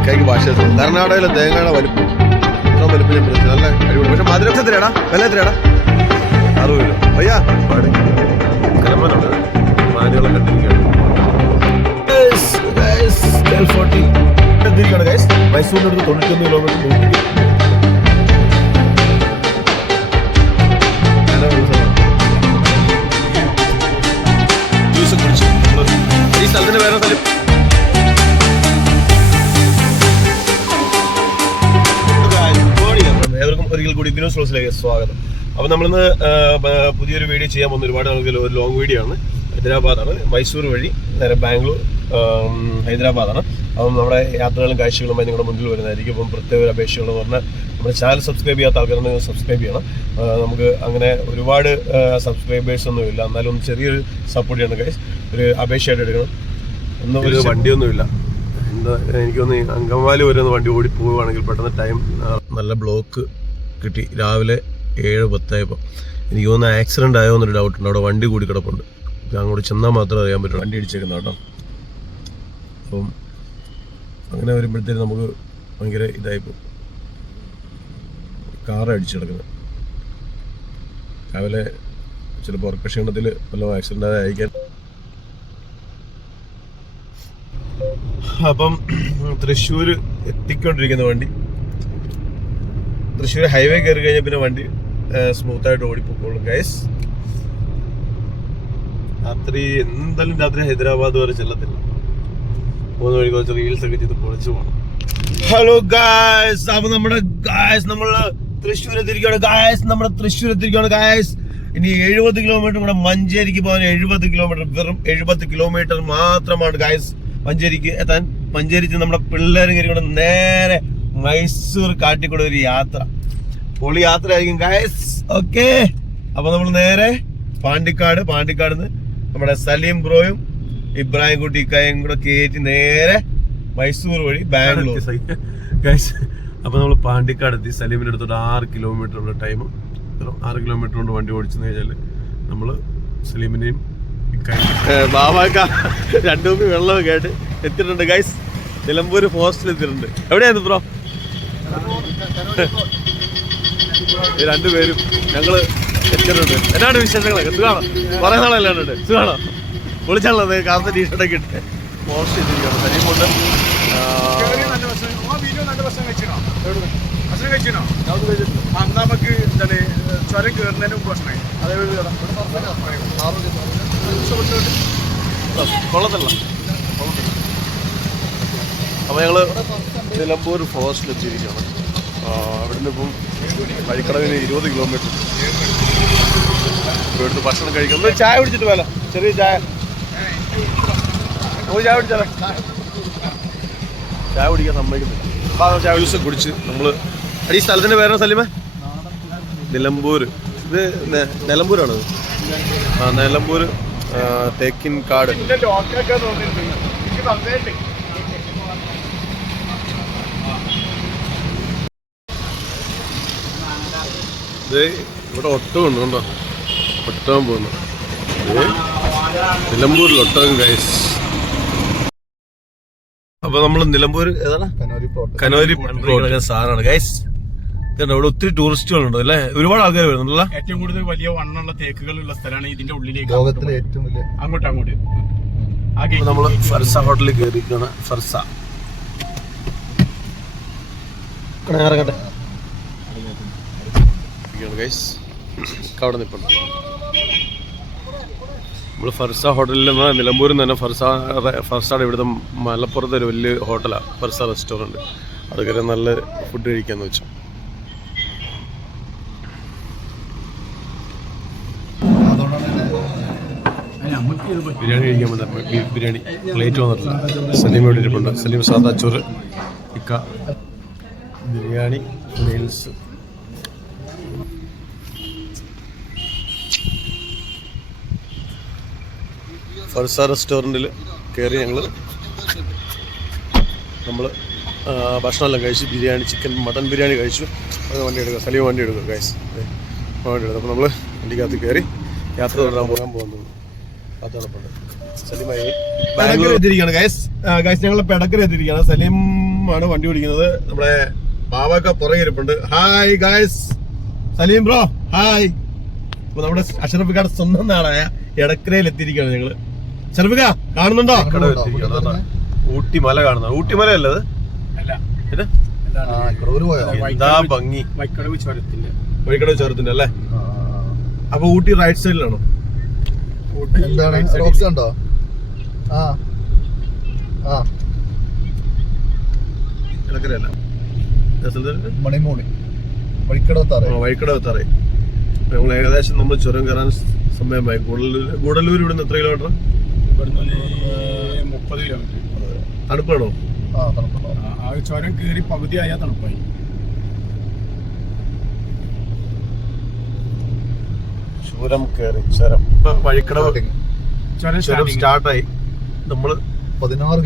ഇക്കായ്ക്ക് ഭാഷ കർണാടകയിലെ തേങ്ങയുടെ വലിപ്പം ഇത്ര വലിപ്പം ഞാൻ പ്രതീക്ഷിച്ചു. നല്ല അടിപൊളി. പക്ഷെ മധുരം എത്രയാടാ? വില എത്രയാടാ? 60 രൂപ. അയ്യാ കലമാനുണ്ട്. മാനുകളൊക്കെ എത്തിയിരിക്കുകയാണ്. മൈസൂരിനടുത്ത് 91 കിലോമീറ്റർ ജ്യൂസ് കുടിച്ചു. ഈ സ്ഥലത്തിന് വേറെ സ്ഥലം ഏവർക്കും ഒരിക്കൽ കൂടി ബിനോസ് റോസിലേക്ക് സ്വാഗതം. അപ്പോൾ നമ്മളിന്ന് പുതിയൊരു വീഡിയോ ചെയ്യാൻ പോകുന്ന ഒരുപാട് ആളുകൾ ഒരു ലോങ് വീഡിയോ ആണ്. ഹൈദരാബാദാണ്, മൈസൂർ വഴി നേരെ ബാംഗ്ലൂർ, ഹൈദരാബാദാണ്. അപ്പം നമ്മുടെ യാത്രകളും കാഴ്ചകളുമായി നിങ്ങളുടെ മുന്നിൽ വരുന്നതായിരിക്കും. അപ്പം പ്രത്യേക ഒരു അപേക്ഷകളെന്ന് പറഞ്ഞാൽ നമ്മുടെ ചാനൽ സബ്സ്ക്രൈബ് ചെയ്യാത്ത ആൾക്കാരുണ്ടെങ്കിൽ സബ്സ്ക്രൈബ് ചെയ്യണം. നമുക്ക് അങ്ങനെ ഒരുപാട് സബ്സ്ക്രൈബേഴ്സ് ഒന്നും ഇല്ല, എന്നാലും ചെറിയൊരു സപ്പോർട്ട് ചെയ്യണം ഗൈസ്. ഒരു അപേക്ഷയായിട്ട് എടുക്കണം. ഒന്നും ഒരു വണ്ടിയൊന്നുമില്ല. എന്താ എനിക്കൊന്ന് അങ്കമാലി വരെ ഒന്ന് വണ്ടി ഓടി പോവുകയാണെങ്കിൽ പെട്ടെന്ന് ടൈം നല്ല ബ്ലോക്ക് കിട്ടി. രാവിലെ 7:10 എനിക്ക് തോന്നുന്നു ആക്സിഡന്റ് ആയോ എന്നൊരു ഡൗട്ടുണ്ട്. അവിടെ വണ്ടി കൂടി കിടപ്പുണ്ട്. അങ്ങോട്ട് ചെന്നാൽ മാത്രമേ അറിയാൻ പറ്റുള്ളൂ വണ്ടി ഇടിച്ചേക്കുന്ന കേട്ടോ. അപ്പം അങ്ങനെ വരുമ്പോഴത്തേക്കും നമുക്ക് ഭയങ്കര ഇതായിപ്പോൾ കാറ് അടിച്ചു കിടക്കുന്നത്. രാവിലെ ചിലപ്പോൾ ഉറക്കക്ഷീണത്തിൽ വല്ല ആക്സിഡന്റ് ആയിരിക്കാൻ. അപ്പം തൃശ്ശൂർ എത്തിക്കൊണ്ടിരിക്കുന്ന വണ്ടി, തൃശ്ശൂർ ഹൈവേ കയറി കഴിഞ്ഞാൽ പിന്നെ വണ്ടി സ്മൂത്തായിട്ട് ഓടിപ്പോക്കോളും ഗൈസ്. എന്തായാലും രാത്രി ഹൈദരാബാദ് വരെ ചെല്ലത്തില്ല. പോകുന്ന വഴി കുറച്ച് റീൽസ് ഒക്കെ ചെയ്ത് പൊളിച്ചു പോകണം. ഹലോ ഗായ്സ്, അപ്പൊ നമ്മള് തൃശ്ശൂർ എത്തിയിരിക്കുകയാണ് ഗായ്സ്. നമ്മുടെ തൃശ്ശൂർ എത്തിയിരിക്കുകയാണ് ഗായ്സ്. ഇനി 70 കിലോമീറ്റർ കൂടെ മഞ്ചേരിക്ക് പോകാൻ 70 കിലോമീറ്റർ, വെറും 70 കിലോമീറ്റർ മാത്രമാണ് ഗായ്സ് മഞ്ചേരിക്ക് എത്താൻ. മഞ്ചേരിക്ക് നമ്മുടെ പിള്ളേരും കയറിക്കൊണ്ട് നേരെ മൈസൂർ കാട്ടിക്കൂടെ ഒരു യാത്ര, പൊളി യാത്ര ആയിരിക്കും ഗായ്സ്. ഓക്കെ, അപ്പൊ നമ്മൾ നേരെ പാണ്ടിക്കാട് നമ്മുടെ സലീം ബ്രോയും ഇബ്രാഹിം കുട്ടി ഇക്കായും കൂടെ കയറ്റി നേരെ മൈസൂർ വഴി ബാംഗ്ലൂർ ഗായ്സ്. അപ്പൊ നമ്മൾ പാണ്ടിക്കാട് എത്തി. സലീമിന്റെ അടുത്തോട്ട് 6 കിലോമീറ്റർ ടൈം, 6 കിലോമീറ്റർ കൊണ്ട് വണ്ടി ഓടിച്ചെന്ന് കഴിഞ്ഞാല് നമ്മള് സലീമിന്റെയും ബാബാക്ക രണ്ടു വെള്ളം കേട്ട് എത്തിയിട്ടുണ്ട് ഗൈസ്. നിലമ്പൂർ ഫോറസ്റ്റിൽ എത്തിയിട്ടുണ്ട്. എവിടെയായിരുന്നു ബ്രോ? രണ്ടുപേരും ഞങ്ങള് എത്തിയിട്ടുണ്ട്. എന്നാണ് വിശേഷങ്ങളൊക്കെ? സുഖാണോ? കുറെ നാളല്ലാണ്ട് സുഖാണോ? വിളിച്ചാണല്ലോ കാർത്ത ടീഷർട്ടൊക്കെ ഇട്ട് ഫോറസ്റ്റ് എത്തിയിരിക്കുകയാണ്. സലീമുണ്ട്. നമുക്ക് എന്താണ് ചുരം കയറുന്നതിന് മുമ്പ് ഭക്ഷണം കൊള്ളത്തില്ല. അപ്പോൾ ഞങ്ങൾ നിലമ്പൂർ ഫോറസ്റ്റിൽ എത്തിയിരിക്കുകയാണ്. അവിടുന്ന് ഇപ്പം വഴിക്കടവിന് 20 കിലോമീറ്റർ. ഇവിടുന്ന് ഭക്ഷണം കഴിക്കാം. ചായ കുടിച്ചിട്ട് പോലെ ചെറിയ ചായ ചായ കുടിച്ചാലേ. ചായ കുടിക്കാൻ സമ്മതിക്കുന്നില്ല. അപ്പോൾ ചായ ജ്യൂസ് കുടിച്ച് നമ്മൾ ഈ സ്ഥലത്തിൻ്റെ പേരാണ് സലീമേ? നിലമ്പൂർ. ഇത് നിലമ്പൂരാണ്. നിലമ്പൂർ തേക്കിൻകാട്. ഇത് ഇവിടെ ഒട്ടകം ഉണ്ട് കേട്ടോ. ഒട്ടകം പോകുന്നു. നിലമ്പൂരിൽ ഒട്ടകം ഗൈസ്. അപ്പൊ നമ്മൾ നിലമ്പൂർ ഏതാണ്? കനോലി പ്ലോട്ട് സാധനമാണ് ഗൈസ്. ഇവിടെ ഒത്തിരി ടൂറിസ്റ്റുകളുണ്ട് അല്ലേ? ഒരുപാട് ആൾക്കാർ വരുന്നുണ്ടല്ലോ. ഏറ്റവും കൂടുതൽ വലിയ വണ്ണുള്ള തേക്കുകളുള്ള സ്ഥലമാണ് ഇതിന്റെ ഉള്ളിലേക്ക്. ലോകത്തിലെ ഏറ്റവും വലിയ അങ്ങോട്ട് നമ്മള് ഫർസ ഹോട്ടലിൽ കയറിയിരിക്കുകയാണ്. ഫർസ ഗൈസ്. അവിടെ നിൽപ്പുണ്ട്. നമ്മൾ ഫർസ ഹോട്ടലിൽ നിന്ന് നിലമ്പൂരിൽ നിന്ന് തന്നെ ഫർസയുടെ ഇവിടുത്തെ മലപ്പുറത്തെ ഒരു വലിയ ഹോട്ടലാണ് ഫർസ റെസ്റ്റോറൻറ്റ്. അത് കയറി നല്ല ഫുഡ് കഴിക്കാമെന്ന് വെച്ചു. ബിരിയാണി കഴിക്കാൻ പറ്റും. ബീഫ് ബിരിയാണി പ്ലേറ്റ് വന്നിട്ടില്ല. സലീം ഇവിടെ ഇരിപ്പുണ്ട്. സലീം സാദാ ചോറ്, ഇക്ക ബിരിയാണി, മീൽസ്. ഫർസ റെസ്റ്റോറൻറ്റിൽ കയറി നമ്മൾ ഭക്ഷണമെല്ലാം കഴിച്ചു. ബിരിയാണി, ചിക്കൻ, മട്ടൻ ബിരിയാണി കഴിച്ചു. അത് വണ്ടി എടുക്കുക. സലീം വണ്ടി എടുക്കുക ഗൈസ്. വണ്ടി എടുക്കും. അപ്പോൾ നമ്മൾ വണ്ടിക്കകത്ത് കയറി യാത്ര തുടരാൻ പോകുന്നു. ബാംഗ്ലൂർ എത്തിയിരിക്കുകയാണ് ഗൈസ്. ഞങ്ങൾ പെടക്കര എത്തിയിരിക്കുകയാണ്. സലീം സലീമാണ് വണ്ടി ഓടിക്കുന്നത്. നമ്മുടെ ബാബാക്ക പുറകെ ഇരിപ്പുണ്ട്. Hi guys, Saleem bro hi. അപ്പൊ നമ്മുടെ അഷറഫിക്കാരുടെ സ്വന്തം നാടായ എടക്കരയിൽ എത്തിയിരിക്കുകയാണ് ഞങ്ങള്. അഷറഫിക്ക കാണുന്നുണ്ടോ? ഊട്ടി മല കാണുന്ന ഊട്ടി മല അല്ലത് എന്താ ഭംഗി. വഴിക്കടവ് ചുരത്തിന്റെ അല്ലേ? അപ്പൊ ഊട്ടി റൈറ്റ് സൈഡിലാണോ? എടക്കരയല്ല, വഴിക്കടവത്താറേ. നമ്മൾ ഏകദേശം നമ്മൾ ചുരം കയറാൻ സമയമായി. ഗൂഡല്ലൂർ ഇവിടുന്ന് എത്ര കിലോമീറ്റർ? 30 കിലോമീറ്റർ. തണുപ്പാണോ? ചുരം കയറി പകുതിയായ തണുപ്പായി. ചുരം കയറി ചുരം വഴിക്കടവ് ചുരം സ്റ്റാർട്ടായി. നമ്മള് 16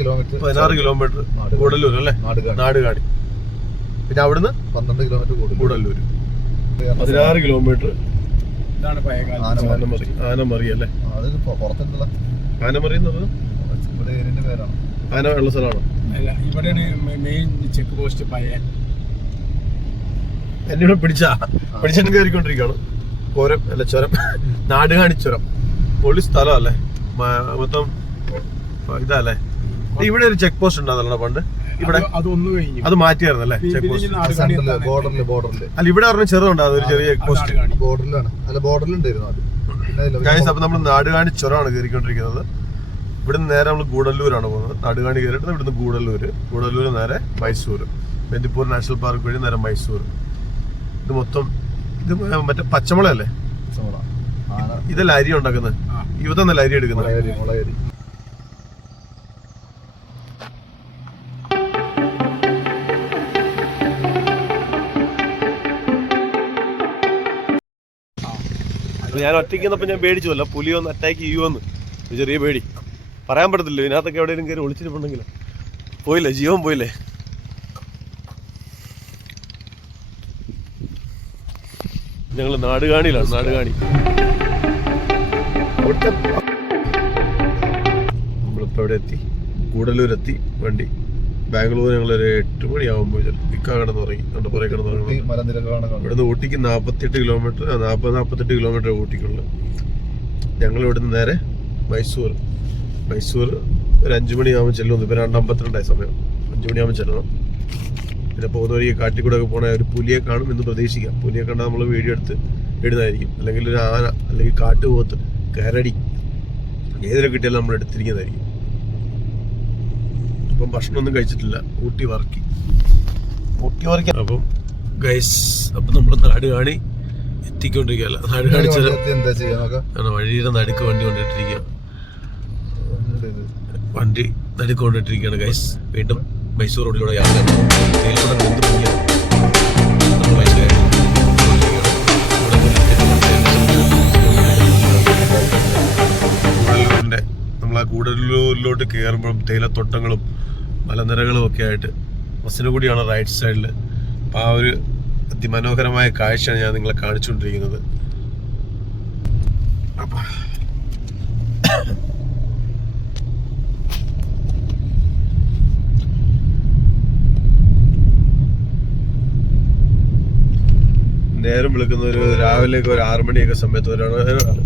കിലോമീറ്റർ ഗൂഡല്ലൂർ അല്ലേ? നാടുകാണി. പിന്നെ അവിടുന്ന് 12 കിലോമീറ്റർ ഗൂഡല്ലൂർ. 16 കിലോമീറ്റർ ആനമറി അല്ലേ? ആനമറി എന്ന് പറഞ്ഞാൽ ആന ഉള്ള സ്ഥലമാണോ? ഇവിടെയാണ് മെയിൻ ചെക്ക് പോസ്റ്റ്. എന്നെ പിടിച്ചിട്ട് കയറിക്കൊണ്ടിരിക്കുകയാണ്. കോരം അല്ല ചുരം, നാടുകാണി ചുരം. പൊളി സ്ഥലം അല്ലേ? മൊത്തം ഇതല്ലേ? ഇവിടെ ഒരു ചെക്ക് പോസ്റ്റ് ഉണ്ടായിരുന്നല്ലോ പണ്ട്. ഇവിടെ അത് മാറ്റിയായിരുന്നല്ലേ ചെക്ക് പോസ്റ്റ്? അല്ല ഇവിടെ പറഞ്ഞ ചെറുതുണ്ടായിരുന്നു ഒരു ചെറിയ ചെക്ക് പോസ്റ്റ്. അപ്പൊ നമ്മൾ നാടുകാണി ചുരമാണ് കയറിക്കൊണ്ടിരിക്കുന്നത്. ഇവിടുന്ന് നേരെ നമ്മൾ ഗൂഡല്ലൂരാണ് പോകുന്നത്. നാടുകാണി കയറിയിട്ട് ഇവിടുന്ന് ഗൂഡല്ലൂർ നേരെ മൈസൂർ, ബന്ദിപ്പൂർ നാഷണൽ പാർക്ക് വഴി നേരെ മൈസൂർ. ഇത് മൊത്തം ഇത് മറ്റേ പച്ചമുളകല്ലേ? ഇതല്ല അരി ഉണ്ടാക്കുന്നത്? ഇവതന്നല്ല അരി എടുക്കുന്നത്? ഞാൻ ഒറ്റയ്ക്ക് വന്നപ്പോൾ ഞാൻ പേടിച്ചല്ല, പുലി വന്ന് അറ്റാക്ക് ചെയ്യുമെന്ന് ചെറിയ പേടി. പറയാൻ പറ്റത്തില്ല, ഇതിനകത്തൊക്കെ എവിടെയെങ്കിലും കയറി ഒളിച്ചിട്ടുണ്ടെങ്കിലോ. പോയില്ലേ, ജീവൻ പോയില്ലേ. ഞങ്ങൾ നാടുകാണിയിലാണ്. നാടുകാണി നമ്മളിപ്പോൾ എവിടെ എത്തി? ഗൂഡല്ലൂരെത്തി. വണ്ടി ബാംഗ്ലൂർ ഞങ്ങളൊരു 8 മണിയാകുമ്പോൾ ഇക്ക കിടന്ന് തുടങ്ങി. എൻ്റെ പുറകെ കിടന്ന് തുടങ്ങി. ഇവിടുന്ന് ഊട്ടിക്ക് 48 കിലോമീറ്റർ 48 കിലോമീറ്റർ ഊട്ടിക്കുള്ളു. ഞങ്ങൾ ഇവിടുന്ന് നേരെ മൈസൂർ ഒരു 5 മണിയാകുമ്പോൾ ചെല്ലുന്നു. ഇപ്പം 2:52 സമയം. 5 മണിയാകുമ്പോൾ ചെല്ലണം. പിന്നെ പോകുന്ന വഴി കാട്ടിക്കൂടെ ഒക്കെ പോണ ഒരു പുലിയെ കാണും എന്ന് പ്രതീക്ഷിക്കാം. പുലിയെ കണ്ടാൽ നമ്മൾ വീഡിയോ എടുത്ത് ഇടുന്നതായിരിക്കും. അല്ലെങ്കിൽ ഒരു ആന, അല്ലെങ്കിൽ കാട്ടുപോത്ത്, കരടി, ഏതിനെ കിട്ടിയാലും നമ്മൾ എടുത്തിരിക്കുന്നതായിരിക്കും. ഇപ്പം ഭക്ഷണമൊന്നും കഴിച്ചിട്ടില്ല. ഊട്ടി വറക്കി. അപ്പം ഗൈസ്, അപ്പം നമ്മൾ നാടുകാണി എത്തിക്കൊണ്ടിരിക്കുകയല്ല. നാടുകാണി വഴിയുടെ നടുക്ക് വണ്ടി കൊണ്ടിട്ടിരിക്കുക. വണ്ടി നടുക്ക് കൊണ്ടിട്ടിരിക്കുകയാണ് ഗൈസ്. വീണ്ടും മൈസൂർ റോഡിലൂടെ യാത്ര. ഗൂഡല്ലൂരിന്റെ നമ്മൾ ആ ഗൂഡല്ലൂരിലോട്ട് കയറുമ്പോഴും തേയിലത്തോട്ടങ്ങളും മലനിരകളും ഒക്കെ ആയിട്ട് മസിനഗുഡിയാണ് റൈറ്റ് സൈഡിൽ. അപ്പം ആ ഒരു അതിമനോഹരമായ കാഴ്ചയാണ് ഞാൻ നിങ്ങളെ കാണിച്ചുകൊണ്ടിരിക്കുന്നത്. അപ്പം നേരം വിളിക്കുന്ന ഒരു രാവിലെയൊക്കെ ഒരു 6 മണിയൊക്കെ സമയത്ത് വരുവാണ്.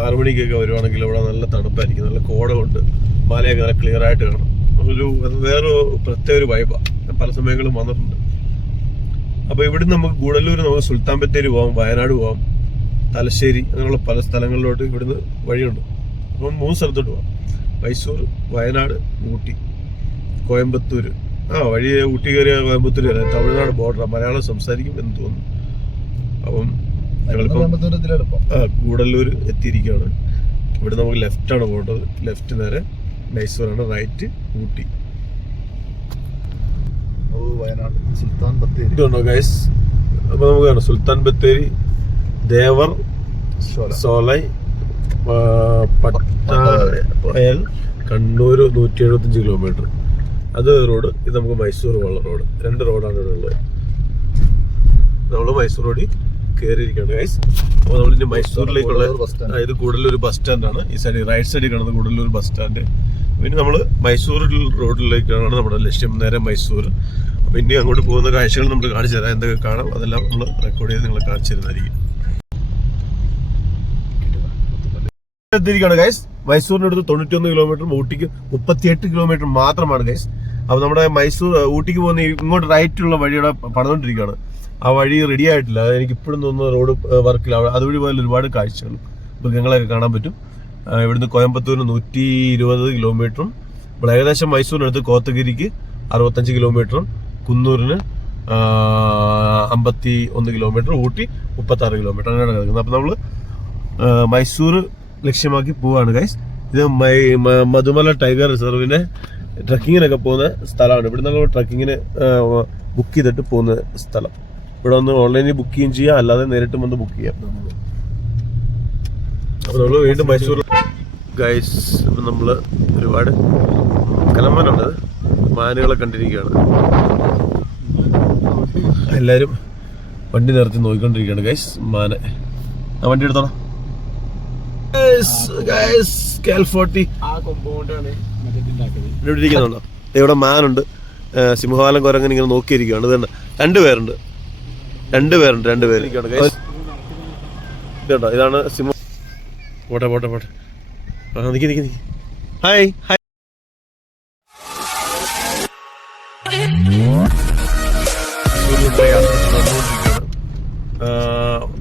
6 മണിക്കൊക്കെ വരുവാണെങ്കിൽ ഇവിടെ നല്ല തണുപ്പായിരിക്കും. നല്ല കോട കൊണ്ട് മലയൊക്കെ നല്ല ക്ലിയർ ആയിട്ട് കാണും. വേറൊരു പ്രത്യേക ഒരു വൈബാണ്. ഞാൻ പല സമയങ്ങളും വന്നിട്ടുണ്ട്. അപ്പോൾ ഇവിടുന്ന് നമുക്ക് ഗൂഡല്ലൂർ, നമുക്ക് സുൽത്താൻ ബത്തേരി പോവാം, വയനാട് പോവാം, തലശ്ശേരി, അങ്ങനെയുള്ള പല സ്ഥലങ്ങളിലോട്ട് ഇവിടുന്ന് വഴിയുണ്ട്. അപ്പം 3 സ്ഥലത്തോട്ട് പോവാം. മൈസൂർ, വയനാട്, ഊട്ടി, കോയമ്പത്തൂർ. വഴി ഊട്ടി കയറിയ കോയമ്പത്തൂർ വരെ തമിഴ്നാട് ബോർഡർ. മലയാളം സംസാരിക്കും എന്ന് തോന്നുന്നു. അപ്പം ഞങ്ങളിപ്പം ഗൂഡല്ലൂർ എത്തിയിരിക്കുകയാണ്. ഇവിടെ നമുക്ക് ലെഫ്റ്റാണ് പോകേണ്ടത്. ലെഫ്റ്റ് നേരെ മൈസൂറാണ്, റൈറ്റ് ഊട്ടി. വയനാട് സുൽത്താൻ ബത്തേരി ഇതുണ്ടോ ഗൈസ്? അപ്പൊ നമുക്ക് കാണാം സുൽത്താൻ ബത്തേരി, ദേവർ, സോലൈ, പട്ടായൽ, കണ്ണൂർ 175 കിലോമീറ്റർ. അത് റോഡ്. ഇത് നമുക്ക് മൈസൂർ ഉള്ള റോഡ്. 2 റോഡാണ് ഇവിടെ ഉള്ളത്. നമ്മൾ മൈസൂർ റോഡിൽ കയറിയിരിക്കുകയാണ് ഗൈസ്. അപ്പോൾ നമ്മളിനി മൈസൂരിലേക്കുള്ള, ഇത് ഗൂഡല്ലൂർ ബസ് സ്റ്റാൻഡാണ്. ഈ സൈഡ് റൈറ്റ് സൈഡിൽ കാണുന്നത് ഗൂഡല്ലൂർ ബസ് സ്റ്റാൻഡ്. പിന്നെ നമ്മൾ മൈസൂർ റോഡിലേക്കാണ് നമ്മുടെ ലക്ഷ്യം, നേരെ മൈസൂർ. അപ്പോൾ ഇനി അങ്ങോട്ട് പോകുന്ന കാഴ്ചകൾ നമ്മൾ കാണിച്ചു തരാം. എന്തൊക്കെ കാണാം അതെല്ലാം നമ്മൾ റെക്കോർഡ് ചെയ്ത് നിങ്ങളെ കാണിച്ചു തരുന്നതായിരിക്കും. എത്തിയിരിക്കുകയാണ് ഗൈസ്. മൈസൂരിൻ്റെ അടുത്ത് 91 കിലോമീറ്ററും ഊട്ടിക്ക് 38 കിലോമീറ്റർ മാത്രമാണ് ഗൈസ്. അപ്പോൾ നമ്മുടെ ഊട്ടിക്ക് പോകുന്ന ഇങ്ങോട്ട് റൈറ്റുള്ള വഴിയുടെ പണിതുകൊണ്ടിരിക്കുകയാണ്. ആ വഴി റെഡി ആയിട്ടില്ല. എനിക്ക് ഇപ്പോഴും തോന്നുന്നു റോഡ് വർക്കില്ല. അതുവഴി പോയാൽ ഒരുപാട് കാഴ്ചകൾ മൃഗങ്ങളെയൊക്കെ കാണാൻ പറ്റും. ഇവിടുന്ന് കോയമ്പത്തൂരിന് 120 കിലോമീറ്ററും ഇവിടെ ഏകദേശം മൈസൂരിനടുത്ത് കോത്തഗിരിക്ക് 65 കിലോമീറ്ററും കുന്നൂരിന് 51 കിലോമീറ്റർ, ഊട്ടി 36 കിലോമീറ്റർ അങ്ങനെയാണ് കിടക്കുന്നത്. അപ്പോൾ നമ്മൾ മൈസൂർ ലക്ഷ്യമാക്കി പോവാണ് ഗൈസ്. ഇത് മധുമല ടൈഗർ റിസർവിന്റെ ട്രക്കിങ്ങിനൊക്കെ പോകുന്ന സ്ഥലമാണ്. ഇവിടെ നമ്മൾ ട്രക്കിങ്ങിന് ബുക്ക് ചെയ്തിട്ട് പോകുന്ന സ്ഥലം. ഇവിടെ വന്ന് ഓൺലൈനിൽ ബുക്ക് ചെയ്യുകയും ചെയ്യാം, അല്ലാതെ നേരിട്ട് വന്ന് ബുക്ക് ചെയ്യാം. അപ്പോൾ നമ്മൾ വീണ്ടും മൈസൂർ ഗൈസ്. ഇപ്പം നമ്മൾ ഒരുപാട് കലമാനാണ്, മാനുകളെ കണ്ടിരിക്കുകയാണ്. എല്ലാവരും വണ്ടി നിർത്തി നോക്കിക്കൊണ്ടിരിക്കുകയാണ് ഗൈസ് മാനെ. ആ വണ്ടി എടുത്തോളാം. ഇവിടെ മാനുണ്ട്, സിംഹവാലം കുരങ്ങൻ ഇങ്ങനെ നോക്കിയിരിക്കുകയാണ്. ഇതുണ്ട്, രണ്ടുപേരുണ്ട്. ഇതുണ്ടോ, ഇതാണ് സിംഹ. പോട്ടെ നിക്ക്. ഹായ്.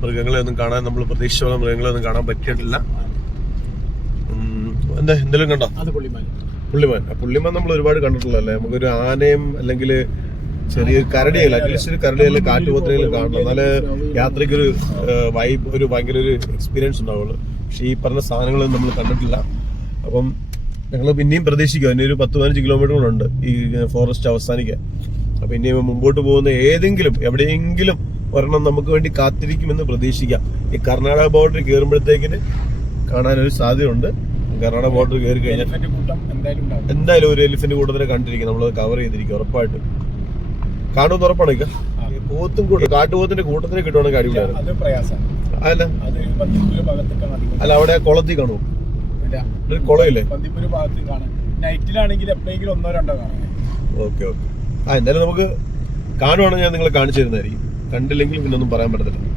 മൃഗങ്ങളെ ഒന്നും കാണാൻ നമ്മൾ പ്രതീക്ഷിച്ച മൃഗങ്ങളെ ഒന്നും കാണാൻ പറ്റിയിട്ടില്ല. എന്തെങ്കിലും കണ്ടോ? പുള്ളിമാൻ നമ്മൾ ഒരുപാട് കണ്ടിട്ടുള്ളതല്ലേ. നമുക്കൊരു ആനയും അല്ലെങ്കിൽ ചെറിയൊരു കരടിയല്ല, അറ്റ്ലീസ്റ്റ് ഒരു കരടിയല്ല കാട്ടുപോത്തിനെങ്കിലും കാണണം. എന്നാല് യാത്രയ്ക്കൊരു വൈബ്, ഒരു ഭയങ്കര ഒരു എക്സ്പീരിയൻസ് ഉണ്ടാവുള്ളൂ. പക്ഷെ ഈ പറഞ്ഞ സാധനങ്ങളൊന്നും നമ്മൾ കണ്ടിട്ടില്ല. അപ്പം ഞങ്ങൾ പിന്നെയും പ്രതീക്ഷിക്കുക. ഇനി ഒരു 10-15 കിലോമീറ്ററുകളുണ്ട് ഈ ഫോറസ്റ്റ് അവസാനിക്കാൻ. അപ്പൊ ഇനി മുമ്പോട്ട് പോകുന്ന എവിടെയെങ്കിലും ഒരെണ്ണം നമുക്ക് വേണ്ടി കാത്തിരിക്കുമെന്ന് പ്രതീക്ഷിക്കാം. ഈ കർണാടക ബോർഡർ കയറുമ്പോഴത്തേക്കിന് കാണാനൊരു സാധ്യതയുണ്ട്. കർണാടക ബോർഡർ കയറി കഴിഞ്ഞാൽ എന്തായാലും ഒരു എലിഫന്റ് കൂട്ടത്തിനെ കണ്ടിരിക്കും. നമ്മളത് കവർ ചെയ്തിരിക്കും ഉറപ്പായിട്ടും. കാണുമെന്ന് ഉറപ്പാണ്. പോത്തും കാട്ടുപോത്തിന്റെ കൂട്ടത്തിനെ കിട്ടുവാണെങ്കിൽ അടിപൊളിയാണ്. അല്ല അവിടെ കുളത്തിൽ കാണുമോ? ഒരു കുളമില്ലേ? ഓക്കെ. എന്തായാലും നമുക്ക് കാണുവാണെങ്കിൽ ഞാൻ നിങ്ങളെ കാണിച്ചു തരുന്നതായിരിക്കും. കണ്ടില്ലെങ്കിൽ പിന്നെ ഒന്നും പറയാൻ പറ്റത്തില്ല.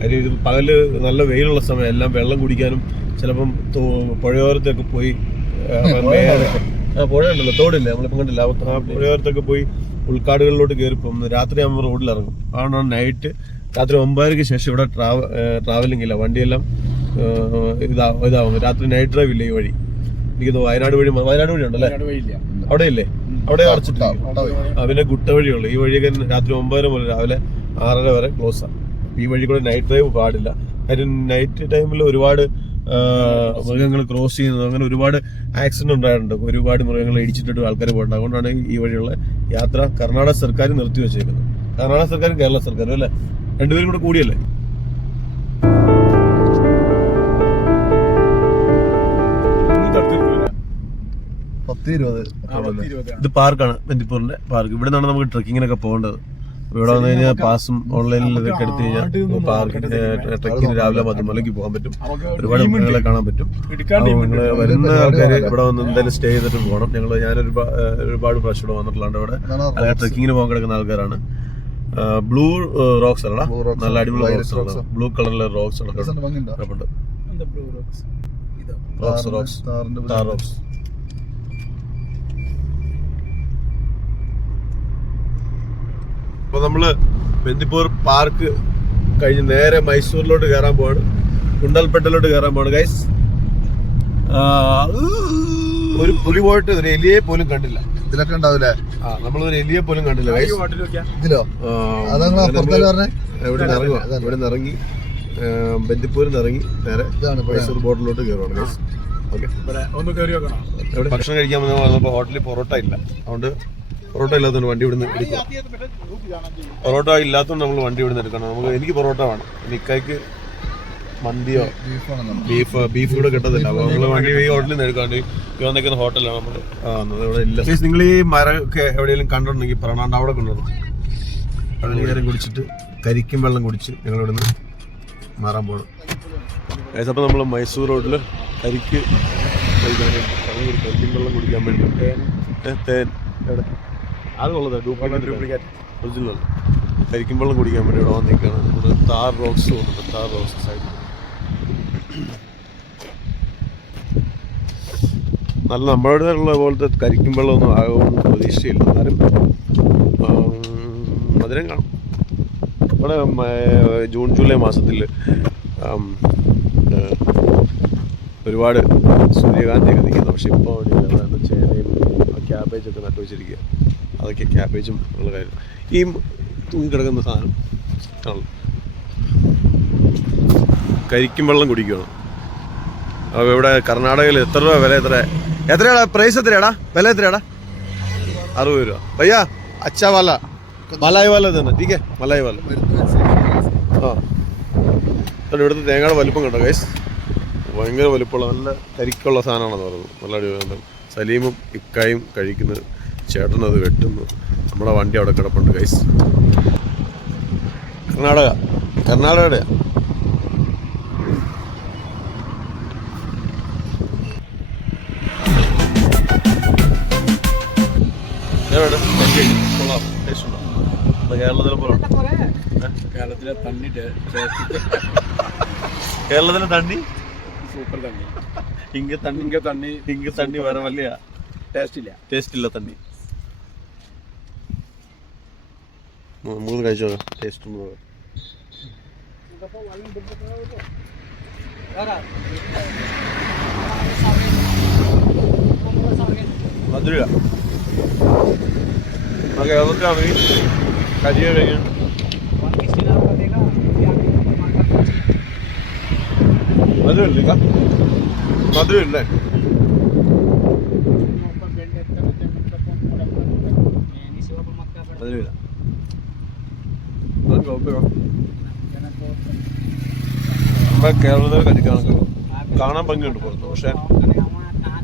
കാര്യം ഇത് പകല് നല്ല വെയിലുള്ള സമയം, എല്ലാം വെള്ളം കുടിക്കാനും ചിലപ്പം പുഴയോരത്തൊക്കെ പോയി പുഴയുണ്ടല്ലോ, തോടില്ലേ, നമ്മളിപ്പം കണ്ടില്ല, ആ പുഴയോരത്തൊക്കെ പോയി ഉൾക്കാടുകളിലോട്ട് കയറിപ്പം രാത്രി ആകുമ്പോൾ റോഡിലിറങ്ങും. അതുകൊണ്ടാണ് നൈറ്റ് രാത്രി 9:00 ശേഷം ഇവിടെ ട്രാവലിംഗ് ഇല്ല, വണ്ടിയെല്ലാം ഇതാവും. രാത്രി നൈറ്റ് ഡ്രൈവ് ഇല്ല ഈ വഴി. എനിക്ക് വയനാട് വഴി ഉണ്ടല്ലേ? അവിടെ ഇല്ലേ? അവിടെ അടച്ചിട്ടില്ല. പിന്നെ ഗുട്ട വഴിയുള്ളു. ഈ വഴിയൊക്കെ രാത്രി 9:00 മുതൽ രാവിലെ 6:30 വരെ ക്ലോസാണ്. ഈ വഴി കൂടെ നൈറ്റ് ഡ്രൈവ് പാടില്ല. കാര്യം നൈറ്റ് ടൈമിൽ ഒരുപാട് മൃഗങ്ങൾ ക്രോസ് ചെയ്യുന്നത്, അങ്ങനെ ഒരുപാട് ആക്സിഡന്റ് ഉണ്ടായിട്ടുണ്ട്. ഒരുപാട് മൃഗങ്ങൾ ഇടിച്ചിട്ടിട്ട് ആൾക്കാർ പോയിട്ടുണ്ട്. അതുകൊണ്ടാണ് ഈ വഴിയുള്ള യാത്ര കർണാടക സർക്കാർ നിർത്തി വെച്ചേക്കുന്നത്. കർണാടക സർക്കാരും കേരള സർക്കാരും അല്ലേ, രണ്ടുപേരും കൂടെ കൂടിയല്ലേ. ഇത് പാർക്കാണ്, ബന്ദിപ്പൂരിന്റെ പാർക്ക്. ഇവിടെ നിന്നാണ് നമുക്ക് ട്രക്കിങ്ങിനൊക്കെ പോകേണ്ടത്. ഇവിടെ വന്നു കഴിഞ്ഞാൽ പാസും ഓൺലൈനിൽ ഇതൊക്കെ എടുത്തു കഴിഞ്ഞാൽ പാർക്കിന്റെ ട്രക്കിന് രാവിലെ മധുമലയ്ക്ക് പോകാൻ പറ്റും. ഒരുപാട് മൃഗങ്ങളെ കാണാൻ പറ്റും. നിങ്ങള് വരുന്ന ആൾക്കാർ ഇവിടെ വന്ന് എന്തായാലും സ്റ്റേ ചെയ്തിട്ട് പോകണം. ഞാനൊരുപാട് പ്രാവശ്യം ഇവിടെ വന്നിട്ടുള്ളതാണ്. ഇവിടെ അല്ലെങ്കിൽ ട്രക്കിങ്ങിന് പോകാൻ കിടക്കുന്ന ആൾക്കാരാണ്. ബ്ലൂ റോക്സ് അല്ല, നല്ല അടിപൊളി റോക്സ് ആണ്. ബ്ലൂ കളറിലെ റോക്സ് ആണ്. അപ്പൊ നമ്മള് ബന്ദിപ്പൂർ പാർക്ക് കഴിഞ്ഞ് നേരെ മൈസൂരിലോട്ട് കയറാൻ പോവാണ്. കുണ്ടൽപെട്ടിലോട്ട് കയറാൻ പോവാണ് ഗൈസ്. ഒരു പുലി പോയിട്ട് ഒരു എലിയെ പോലും കണ്ടില്ല. ഇതിലൊക്കെ ഉണ്ടാവില്ലേ? നമ്മളൊരു എലിയെ പോലും കണ്ടില്ല ഗൈസ്. ഇതിലോ? ഇവിടെ നിന്ന് ഇറങ്ങി ബന്ദിപ്പൂരിൽ നിന്ന് ഇറങ്ങി നേരെ മൈസൂർ ബോർഡറിലോട്ട് കയറുവാണ് ഗൈസ്. ഓക്കെ, ഭക്ഷണം കഴിക്കാൻ വന്നപ്പോൾ ഹോട്ടലിൽ പൊറോട്ട ഇല്ല. അതുകൊണ്ട് പൊറോട്ട ഇല്ലാത്തതുകൊണ്ട് വണ്ടി ഇവിടുന്ന് എടുക്കുക. പൊറോട്ട ഇല്ലാത്തതുകൊണ്ട് നമ്മൾ വണ്ടി ഇവിടുന്ന് എടുക്കണം. എനിക്ക് പൊറോട്ട വേണം. നിക്കായ്ക്ക് മന്തിയോ ബീഫ് ഇവിടെ കിട്ടത്തില്ല. അപ്പോൾ നമ്മൾ വണ്ടി ഈ ഹോട്ടലിൽ നിന്ന് എടുക്കാണ്ട് വന്നേക്കുന്ന ഹോട്ടലാണ് നമ്മൾ ഇവിടെ ഇല്ല. നിങ്ങൾ ഈ മരമൊക്കെ എവിടെയെങ്കിലും കണ്ടിട്ടുണ്ടെങ്കിൽ പറയണാണ്ട് അവിടെ കൊണ്ടുവന്നു വെള്ളം കുടിച്ചിട്ട് കരിക്കും വെള്ളം കുടിച്ച് ഞങ്ങൾ ഇവിടുന്ന് മാറാൻ പോകണം. അപ്പോൾ നമ്മൾ മൈസൂർ റോഡിൽ കരിക്ക് കഴിക്കാൻ കരിക്കും വെള്ളം കുടിക്കാൻ വേണ്ടി. തേൻ എവിടെ അത് ഉള്ളത് ഡ്യൂപ്ലിക്കേറ്റ് ഒറിജിനൽ. കരിക്കും വെള്ളം കുടിക്കാൻ വേണ്ടി ഇവിടെ വന്നിരിക്കുകയാണ്. ഇവിടെ താർ റോക്സ് പോകുന്നുണ്ട്. താർ റോക്സ് സൈഡ് നല്ല നമ്മുടെ ഉള്ള പോലത്തെ കരിക്കും വെള്ളമൊന്നും ആകുമെന്ന് പ്രതീക്ഷയില്ല. എന്നാലും മധുരം കാണും. ഇവിടെ ജൂൺ ജൂലൈ മാസത്തിൽ ഒരുപാട് സൂര്യകാന്തിയൊക്കെ നിൽക്കുന്നു. പക്ഷെ ഇപ്പോൾ ചേനയും ക്യാബേജൊക്കെ നട്ടു വെച്ചിരിക്കുക. അതൊക്കെ ക്യാബേജും ഉള്ള കാര്യം. ഈ തൂങ്ങി കിടക്കുന്ന സാധനം ആണല്ലോ കരിക്കും വെള്ളം കുടിക്കണം. അപ്പോൾ ഇവിടെ കർണാടകയിൽ എത്ര രൂപ വില? എത്രയാടാ പ്രൈസ്? എത്രയാടാ വില? എത്രയാടാ? 60 രൂപ. ഭയ്യാ അച്ഛാ വാല മലായി വാല തന്നെ ടീക്കേ മലായി വാല. ആ ഇവിടുത്തെ തേങ്ങയുടെ വലിപ്പം കണ്ടോ ഗൈസ്? ഭയങ്കര വലിപ്പമുള്ള നല്ല കരിക്കുള്ള സാധനമാണെന്ന് പറയുന്നത്. നല്ല അടിപൊളി. സലീമും ഇക്കായും കഴിക്കുന്നത്, ചേട്ടനും അത് വെട്ടുന്നു. നമ്മുടെ വണ്ടി അവിടെ കിടപ്പുണ്ട് ഗൈസ്. കർണാടകയുടെ കേരളത്തിലെ പോലെ കേരളത്തിലെ തണ്ണി കേരളത്തിലെ തണ്ണി സൂപ്പർ തണ്ണി. ഇങ്ങ തണ്ണി വേറെ വലിയ ടേസ്റ്റ് ഇല്ല തണ്ണി. മൂന്ന് കഴിച്ചോ ടേസ്റ്റ് മധുര കേരളത്തിലാണ് കരിയ കഴിഞ്ഞു. മധുരല്ലേ? മധുരല്ലേ? മധുരമില്ല. നമ്മുടെ കേരളത്തിൽ കരിക്കാനൊക്കെ കാണാൻ ഭംഗിയുണ്ട് പുറത്ത്. പക്ഷെ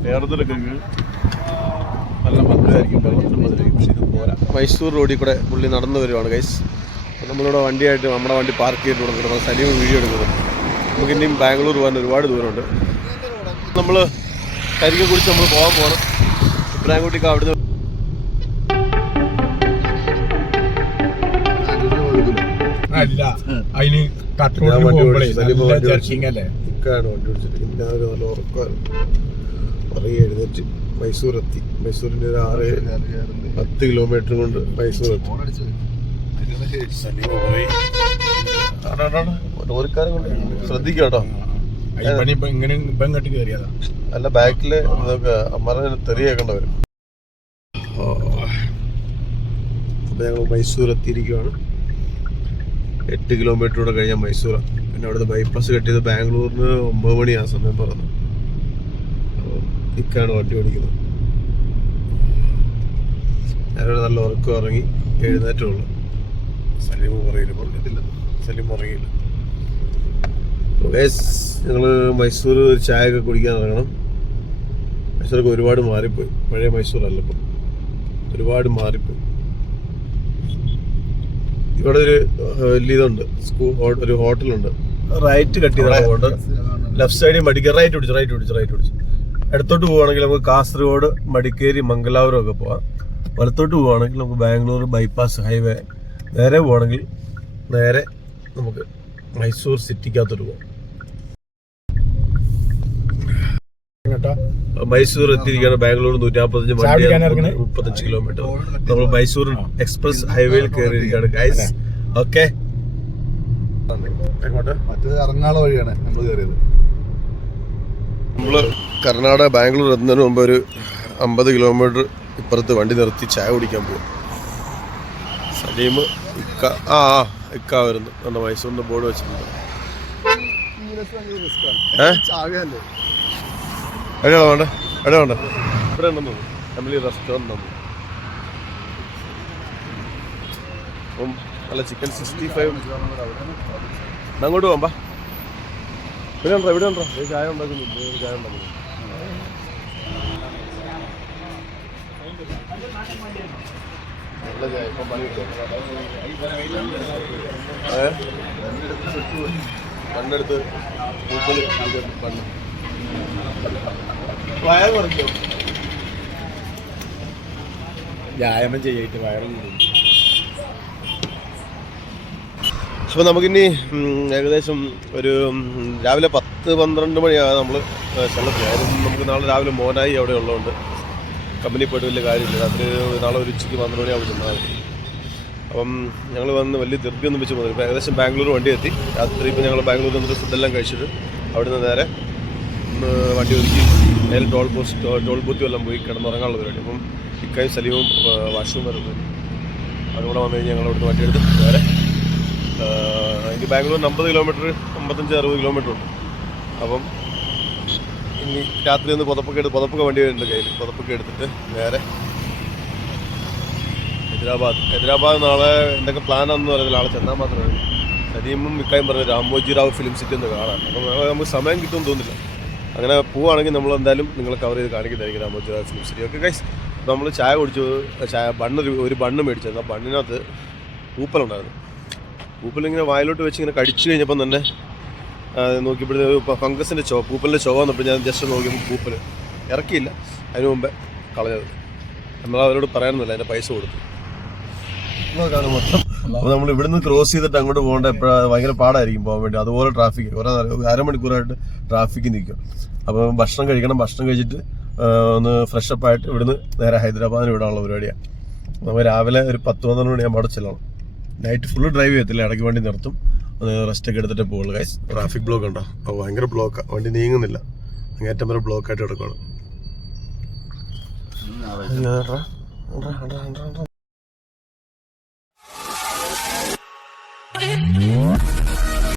കേരളത്തിലെ കരിക്ക് നല്ല മധുരമായിരിക്കും, വെള്ളത്തിന് മധുരമായിരിക്കും. പക്ഷെ ഇത് പോരാ. മൈസൂർ റോഡിൽ കൂടെ പുള്ളി നടന്നു വരുവാണ് ഗൈസ്. നമ്മളിവിടെ വണ്ടിയായിട്ട് നമ്മുടെ വണ്ടി പാർക്ക് ചെയ്തിട്ട് കൊടുക്കുന്നത് സലീം വീഡിയോ എടുക്കുന്നത്. നമുക്ക് ഇനിയും ബാംഗ്ലൂർ പോകാൻ ഒരുപാട് ദൂരമുണ്ട്. നമ്മൾ കരിക്കെ കുറിച്ച് നമ്മൾ പോകാൻ പോകണം. ഇബ്രാഹിംകുട്ടിക്ക് അവിടുന്ന് വണ്ടി ഉറക്കമായിരുന്നു. പറയും എഴുന്നേറ്റ് മൈസൂർ എത്തി. മൈസൂരിൻ്റെ ഒരു 6-10 കിലോമീറ്റർ കൊണ്ട് മൈസൂർ എത്തി. ഓരക്കാരും കൊണ്ട് ശ്രദ്ധിക്കുക കേട്ടോ. അല്ല ബാക്കില് ഇതൊക്കെ അമ്മനെ തെറിയേക്കേണ്ട വരും. അപ്പൊ ഞങ്ങൾ മൈസൂർ എത്തിയിരിക്കുകയാണ്. 8 കിലോമീറ്റർ കൂടെ കഴിഞ്ഞാൽ മൈസൂറാണ്. പിന്നെ അവിടുന്ന് ബൈപ്പാസ് കെട്ടിയത് ബാംഗ്ലൂരിന് 9 മണിയാ സമയം പറഞ്ഞു. ഇക്കാണ് വണ്ടി ഓടിക്കുന്നത്. ഞാനൊരു നല്ല ഉറക്കം ഇറങ്ങി എഴുന്നേറ്റുള്ളൂ. സലീം പറയില്ല, പറഞ്ഞിട്ടില്ല. സലീം ഉറങ്ങിയില്ല. ഞങ്ങൾ മൈസൂർ ഒരു ചായ ഒക്കെ കുടിക്കാൻ ഇറങ്ങണം. മൈസൂരൊക്കെ ഒരുപാട് മാറിപ്പോയി. പഴയ മൈസൂരല്ല ഇപ്പം, ഒരുപാട് മാറിപ്പോയി. ഇവിടെ ഒരു വലിയ ഇതുണ്ട്, ഒരു ഹോട്ടലുണ്ട്. റൈറ്റ് കട്ട് ചെയ്താണ് പോകേണ്ടത്. ലെഫ്റ്റ് സൈഡിൽ മടിക്കേരി റൈറ്റ് പിടിച്ച് ഇടത്തോട്ട് പോവുകയാണെങ്കിൽ നമുക്ക് കാസർഗോഡ്, മടിക്കേരി, മംഗലാപുരം ഒക്കെ പോവാം. വലത്തോട്ട് പോവുകയാണെങ്കിൽ നമുക്ക് ബാംഗ്ലൂർ ബൈപ്പാസ് ഹൈവേ. നേരെ പോവുകയാണെങ്കിൽ നേരെ നമുക്ക് മൈസൂർ സിറ്റിക്കകത്തോട്ട് പോകാം. മൈസൂർ എത്തിയിരിക്കുകയാണ്. ബാംഗ്ലൂർ 145 വണ്ടി 35 കിലോമീറ്റർ. നമ്മൾ മൈസൂർ എക്സ്പ്രസ് ഹൈവേയിൽ കയറിയിരിക്കുകയാണ് ഗൈസ്. ഓക്കെ, എറണാകുളം വഴിയാണ് നമ്മൾ കയറിയത്. നമ്മള് കർണാടക ബാംഗ്ലൂർ എത്തുന്നതിന് മുമ്പ് ഒരു 50 കിലോമീറ്റർ ഇപ്പുറത്ത് വണ്ടി നിർത്തി ചായ കുടിക്കാൻ പോകും. സലീം ഇക്ക വരുന്നു. നമ്മുടെ മൈസൂരിന്റെ ബോർഡ് വെച്ചിട്ടുണ്ട്. എവിടെയാണോ വേണ്ട? ഇവിടെ ഉണ്ടെന്ന് ഫാമിലി റെസ്റ്റോറൻറ്റ് ആണ്. അപ്പം നല്ല ചിക്കൻ 65 അങ്ങോട്ട് പോകാം. ഇവിടെ ഉണ്ടോ ചായ ഉണ്ടാക്കുന്നു. ചായ ഉണ്ടാക്കുന്നു. നല്ല ചായ ഇപ്പം പണി കിട്ടും. മണ്ണെടുത്ത് മണ്ണ് വയറ് കുറയ്ക്കും. വ്യായാമം ചെയ്യായിട്ട് വയറും അപ്പോൾ നമുക്കിനി ഏകദേശം ഒരു രാവിലെ 10-12 മണിയാണ് നമ്മൾ ചെല്ലത്തിലായിരുന്നു. നമുക്ക് നാളെ രാവിലെ മോനായി അവിടെ ഉള്ളതുകൊണ്ട് കമ്പനി പോയിട്ട് വലിയ കാര്യമില്ല. രാത്രി നാളെ ഒരു ഉച്ചയ്ക്ക് 12 മണിയാവും ചെന്നാൽ. അപ്പം ഞങ്ങൾ വന്ന് വലിയ ധൃതിയൊന്നും വെച്ച് പോകുന്നത്. ഇപ്പോൾ ഏകദേശം ബാംഗ്ലൂർ വണ്ടി എത്തി. രാത്രി ഇപ്പോൾ ഞങ്ങൾ ബാംഗ്ലൂരിൽ നിന്നിട്ട് ഫുഡെല്ലാം കഴിച്ചിട്ട് അവിടുന്ന് നേരെ വണ്ടി ഒരുക്കി നേരെ ടോൾ ബൂത്തും എല്ലാം പോയി കിടന്നുറങ്ങാനുള്ള പരിപാടി. അപ്പം ഇക്കായും സലീമും വാഷ്റൂം വരെ പോയി. അതുകൂടെ വന്നു കഴിഞ്ഞാൽ ഞങ്ങൾ അവിടുന്ന് വണ്ടി എടുത്ത് നേരെ എനിക്ക് ബാംഗ്ലൂരിന് 50 കിലോമീറ്റർ 55-60 കിലോമീറ്റർ ഉണ്ട്. അപ്പം ഇനി രാത്രി ഒന്ന് പുതപ്പൊക്കെ വണ്ടി വരുന്നുണ്ട് കയ്യിൽ. പുതപ്പൊക്കെ എടുത്തിട്ട് നേരെ ഹൈദരാബാദ് നാളെ എന്തൊക്കെ പ്ലാനാണെന്ന് പറയുന്നത് നാളെ ചെന്നാൽ മാത്രമേ. സലീമും ഇക്കായും പറഞ്ഞു രാമോജി റാവു ഫിലിം സിറ്റി ഒന്ന് കാണാൻ. അപ്പം നമുക്ക് സമയം കിട്ടുമെന്ന് തോന്നുന്നില്ല. അങ്ങനെ പോവുകയാണെങ്കിൽ നമ്മൾ എന്തായാലും നിങ്ങളെ കവർ ചെയ്ത് കാണിക്കുന്നതായിരിക്കും Ramoji Rao film city. Okay guys, നമ്മൾ ചായ കുടിച്ചു. ഒരു ബണ്ണ് മേടിച്ചിരുന്നു. ആ ബണ്ണിനകത്ത് പൂപ്പലുണ്ടായിരുന്നു. പൂപ്പലിങ്ങനെ വായിലോട്ട് വെച്ച് ഇങ്ങനെ കടിച്ചു കഴിഞ്ഞപ്പം തന്നെ നോക്കിയപ്പോഴത്തെ ഫംഗസിൻ്റെ പൂപ്പലിൻ്റെ ചുവ വന്നപ്പോൾ ഞാൻ ജസ്റ്റ് നോക്കിയപ്പോൾ പൂപ്പൽ ഇറക്കിയില്ല. അതിന് മുമ്പേ കളഞ്ഞത്. നമ്മൾ അവരോട് പറയാനൊന്നുമില്ല, അതിൻ്റെ പൈസ കൊടുത്തു. മൊത്തം അപ്പോൾ നമ്മൾ ഇവിടുന്ന് ക്രോസ് ചെയ്തിട്ട് അങ്ങോട്ട് പോകേണ്ട എപ്പോഴാണ് ഭയങ്കര പാടായിരിക്കും പോകാൻ വേണ്ടി. അതുപോലെ ട്രാഫിക് അരമണിക്കൂറായിട്ട് ട്രാഫിക്ക് നിൽക്കും. അപ്പോൾ ഭക്ഷണം കഴിക്കണം. ഭക്ഷണം കഴിച്ചിട്ട് ഒന്ന് ഫ്രഷപ്പ് ആയിട്ട് ഇവിടുന്ന് നേരെ ഹൈദരാബാദിന് വിടാനുള്ള പരിപാടിയാണ്. നമ്മൾ രാവിലെ ഒരു 10-12 മണിയാകുമ്പോൾ അവിടെ ചെല്ലണം. നൈറ്റ് ഫുള്ള് ഡ്രൈവ് ചെയ്യത്തില്ല, ഇടയ്ക്ക് വണ്ടി നിർത്തും, ഒന്ന് റെസ്റ്റൊക്കെ എടുത്തിട്ട് പോകുള്ളൂ. ഗൈസ്, ട്രാഫിക് ബ്ലോക്ക് ഉണ്ടോ? അപ്പോൾ ഭയങ്കര ബ്ലോക്കാണ്, വണ്ടി നീങ്ങുന്നില്ല, അങ്ങേറ്റം വരെ ബ്ലോക്കായിട്ട് കിടക്കുകയാണ്.